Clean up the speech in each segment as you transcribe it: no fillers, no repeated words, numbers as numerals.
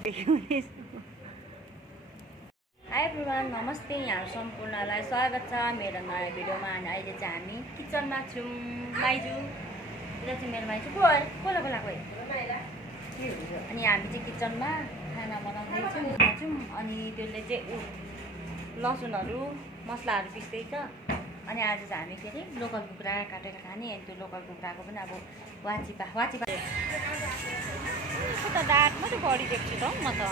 High everyone, नमस्ते। यहाँ सम्पूर्णलाई स्वागत छ मेरो नयाँ भिडियोमा। अनि अहिले चाहिँ हामी किचनमा छौँ। माइजू यता चाहिँ मेरो माइजू कसलाई बोलाएको अनि हामी चाहिँ किचनमा खाना बनाउँदैछौँ। अनि त्यसले चाहिँ लसुनहरू मसलाहरू पिस्दैछ। अनि आज चाहिँ हामी के अरे लोकल कुखुरा काटेर खाने। अनि त्यो लोकल कुखुराको पनि अब वाचिपा त दाँत मात्रै बढी देख्छु त म त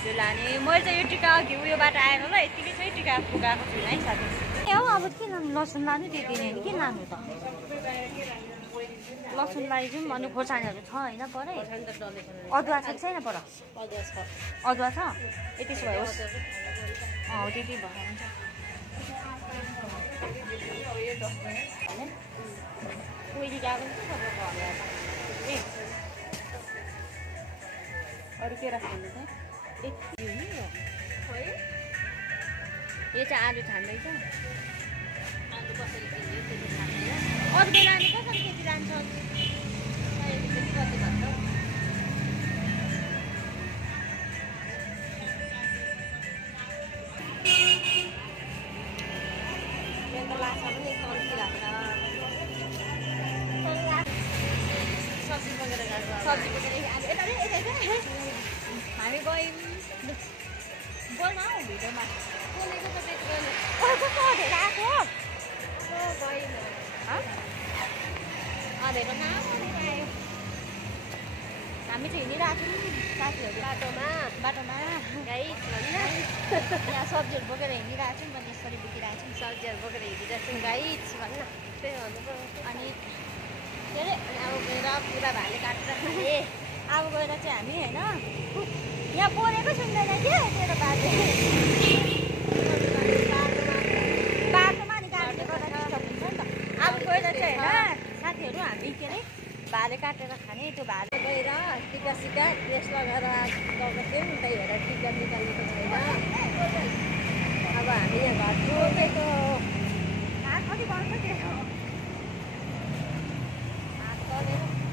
त्यो लाने। मैले चाहिँ यो टिका अघि उयोबाट आएर ल यतिकै चाहिँ टिका फुकाएको छुइनँ है साथी। ए हो अब के लानु, लसुन लानु त्यति नै के लानु त। लसुन लगाइदिउँ। अनि खोर्सानीहरू छ होइन परै। अदुवा छ छैन पर? अदुवा छ यति भए होस्। त्यति भयो हुन्छ। कोही गएको अरू के राख्नु चाहिँ यो चाहिँ आलु छान्दैछ। आलु कसरी किन्यो त्यो छान्दैन। अरू बेला अनि कसरी केजी लान्छ? कति भन्छ मेरो लासा पनि कम्ती लाग्छ। सब्जी बोकेर गएको। सब्जी बोकेर हामी गयौँ। बोल न हौ भिडियोमा बोलेको त त्यति कस्तो अँधेर आएको गयौँ। अँधेरो नाम आयो। हामी चाहिँ हिँडिरहेको छौँ साथीहरू बाटोमा गाइस भन्न। यहाँ सब्जीहरू बोकेर हिँडिरहेको छौँ। अनि यसरी बोकिरहेको छौँ। सब्जीहरू बोकेर हिँडिरहेको छौँ गाइस भन्न। त्यही भन्नु। अनि के अरे अब गएर पुरा भाले काटेर खाने। अब गएर चाहिँ हामी होइन यहाँ बोलेको सुन्दैन क्या तेरो बाटो। बाटोमा नि गाडीले गर्दा डिस्टर्ब हुन्छ नि त। अब गएर चाहिँ होइन साथीहरू हामी के अरे भाले काटेर खाने। त्यो भाले गएर टिका सिका ड्रेस लगाएर गएको थियौँ। त्यही भएर टिका निकालेको छैन। अब हामी यहाँ घर छोडेको हात कति बढ्छ त्यो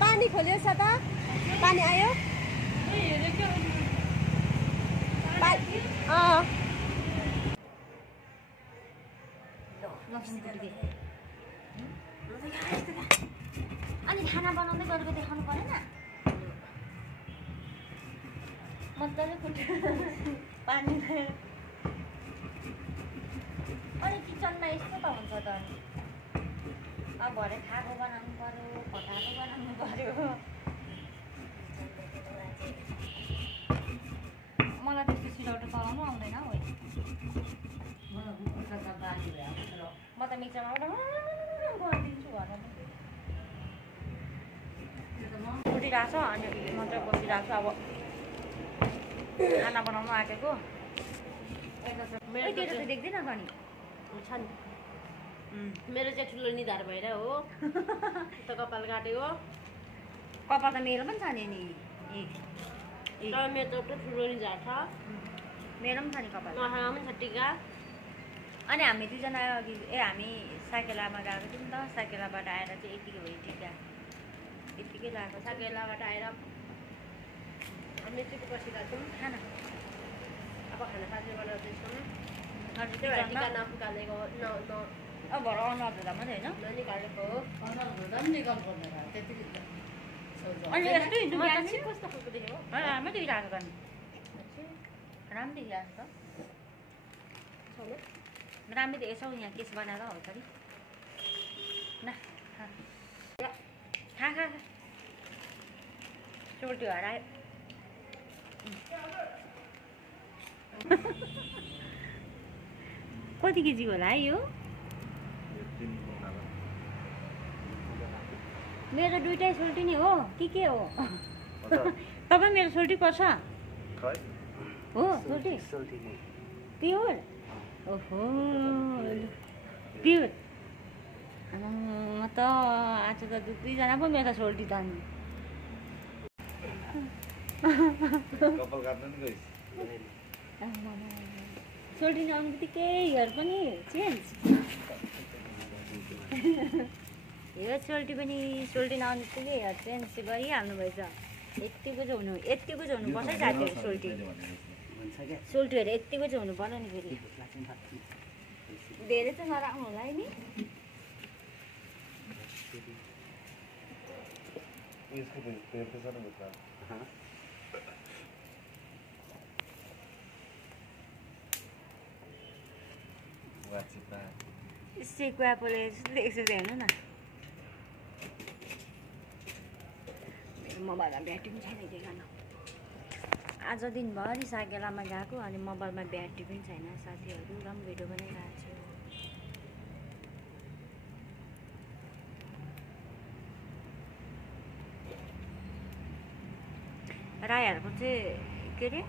पानी खोल्यो छ त। पानी आयो अनि खाना बनाउँदै गरेको देखाउनु परेन मजाले पानी अनि किचनमा यस्तो त हुन्छ त। अब भरे खाएको बनाउनु पर्यो, पकाएको बनाउनु पर्यो। मलाई त्यस्तो सिलौटो चलाउनु आउँदैन हौ। म त मिक्सरमा गरिदिन्छु घरमा। उठिरहेको छ अनि मात्रै बसिरहेको छु। अब खाना बनाउनु आँटेको मेरो त देख्दैन त नि छ नि। मेरो चाहिँ ठुलो निधार भएर हो त कपाल काटेको। कपाल त मेरो पनि छ नि। मेरो त ठुलो निधार छ। मेरो पनि छ नि कपाल। पनि छ टिका। अनि हामी दुईजना अघि हामी साकेलामा गएको थियौँ नि त। साकेलाबाट आएर चाहिँ यतिकै भयो टिका यतिकै लगाएको। साकेलाबाट आएर हामी चाहिँ बसिरहेको छौँ खाना। अब खाना साथी बनाउँदैछौँ। टिका नफुकालेको अब भर अनुहार धुँदा मात्रै होइन ननिकालेको हो। अनुहार धुँदा पनि निकाल्नु पर्दैन त्यति। अनि यस्तै कस्तो खालको देखेको राम्रै देखिरहेको त नि। राम्रो देखिरहेको छ राम्रै देखेछौ। यहाँ केस बनाएर हो त नि। न खा खा चोल्टी हरायो। कति केजी होला है यो? मेरो दुइटै सोल्टी नै हो के हो? तपाईँ मेरो सोल्टी पर्छ हो? सोल्टी प्योर? ओहो प्योर। म त आज त दुईजना पो मेरो सोल्टी त नि। सोल्टी नआउनु बित्तिकै हेयर पनि चेन्ज। हेयर सोल्टी पनि सोल्टी नआउनु बित्तिकै हेयर चेन्ज गरिहाल्नु भएछ। यतिको चाहिँ हुनुपर्छ है साथीहरू सोल्टीहरू यतिको चाहिँ हुनुपर्छ नि फेरि धेरै चाहिँ नराख्नु होला है नि सेकुवापोले देख्छु हेर्नु न मोबाइलमा ब्याट्री पनि छैन देखिन आज दिनभरि साकेलामा गएको अनि मोबाइलमा ब्याट्री पनि छैन साथीहरू र पनि भिडियो बनाइरहेको छु राईहरूको चाहिँ के अरे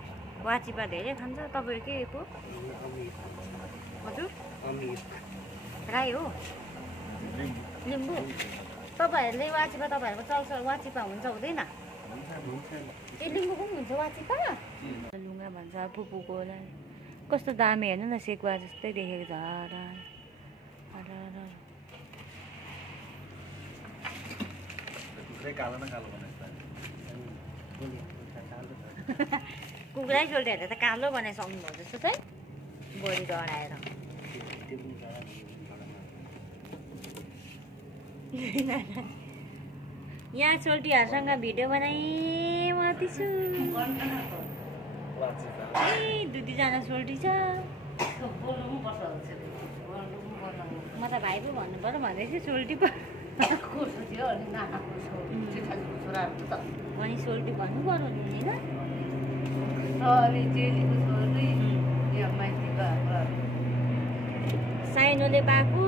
वाचिपा धेरै खान्छ तपाईँहरू के पो हजुर राई हो लिम्बू तपाईँहरूले वाचिपा तपाईँहरूको चल्छ वाचिपा हुन्छ हुँदैन ए लिम्बूको पनि हुन्छ वाचिपा लुगा भन्छ पुपुकोलाई कस्तो दामी हेर्नु न सेकुवा जस्तै देखेको छ कुखुरै सोल्टीहरूले त कालो बनाइसक्नुभयो जस्तो चाहिँ गोली डढाएर यहाँ सोल्टीहरूसँग भिडियो बनाएँ म छु ए 2-2जना सोल्टी छ म त भाइ पो भन्नु पर्यो भन्दैछु सोल्टी पो अनि सोल्टी भन्नु पर्यो नि होइन साइनोले पाएको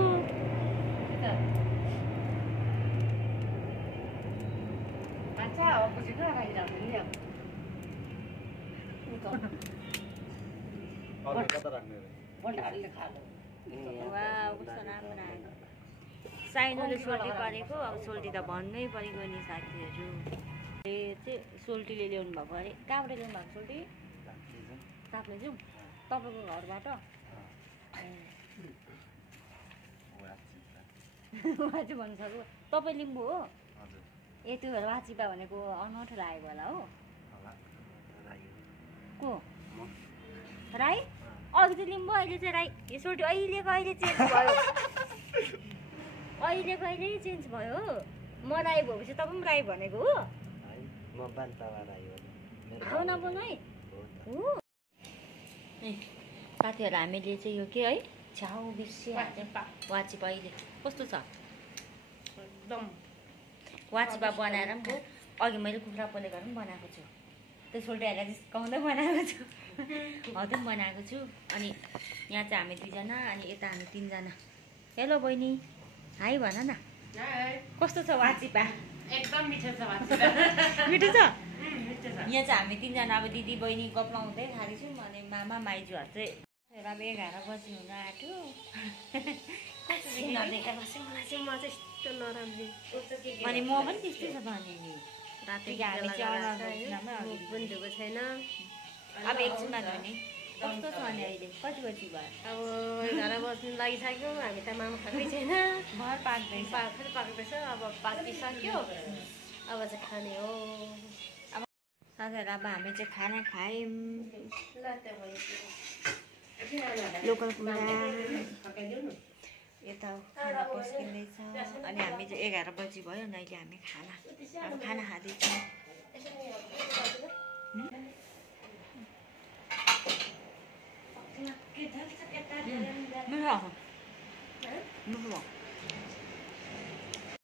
साइनोले सोल्टी परेको अब सोल्टी त भन्नै परेको नि साथीहरू चाहिँ सोल्टीले ल्याउनु भएको अरे कहाँबाट ल्याउनु भएको सोल्टी ताप्ले जाउँ तपाईँको घरबाट वाची भन्नु सक्नु तपाईँ लिम्बू हो ए त्यो भएर वाचिपा भनेको अनौठो लागेको होला हो को राई अघि चाहिँ लिम्बू अहिले चाहिँ राई यो सोल्टी अहिले चेन्ज भयो अहिले चेन्ज भयो हो म राई भएपछि तपाईँ पनि राई भनेको हो बोल्नु है हो साथीहरू हामीले चाहिँ यो के है छ्याउ बिर्सियो वाचिपा अहिले कस्तो छ एकदम वाचिपा बनाएर पनि अघि मैले कुखुरा पोलेको पनि बनाएको छु त्यो सोल्टीहरूलाई जिस्काउँदै बनाएको छु हौ त्यो पनि बनाएको छु अनि यहाँ चाहिँ हामी 2जना अनि यता हामी 3जना हेलो बहिनी हाई भन न कस्तो छ वाचिपा एकदम मिठो छ वाचिपा मिठो छ यहाँ चाहिँ हामी 3जना अब दिदी बहिनी गफ लाउँदै खाँदैछौँ अनि मामा माइजूहरू चाहिँ अब 11 बजी हुन आँट्यो अनि म पनि त्यस्तै छ भने नि राति हामी पनि धुएको छैन अब एकछिनमा धुने कस्तो छ भने अहिले कति बजी भयो अब 11 बज्नु लागिसक्यो हामी त मामा खाएकै छैन भर पाक्दैछ पाक्दैछ अब पाकिसक्यो अब चाहिँ खाने हो अब साथीहरू अब हामी चाहिँ खाना खायौँ लोकल कुखुरा यता खाना पस्किँदैछ अनि हामी चाहिँ 11 बजी भयो नि अहिले हामी अब खाना खाँदैछौँ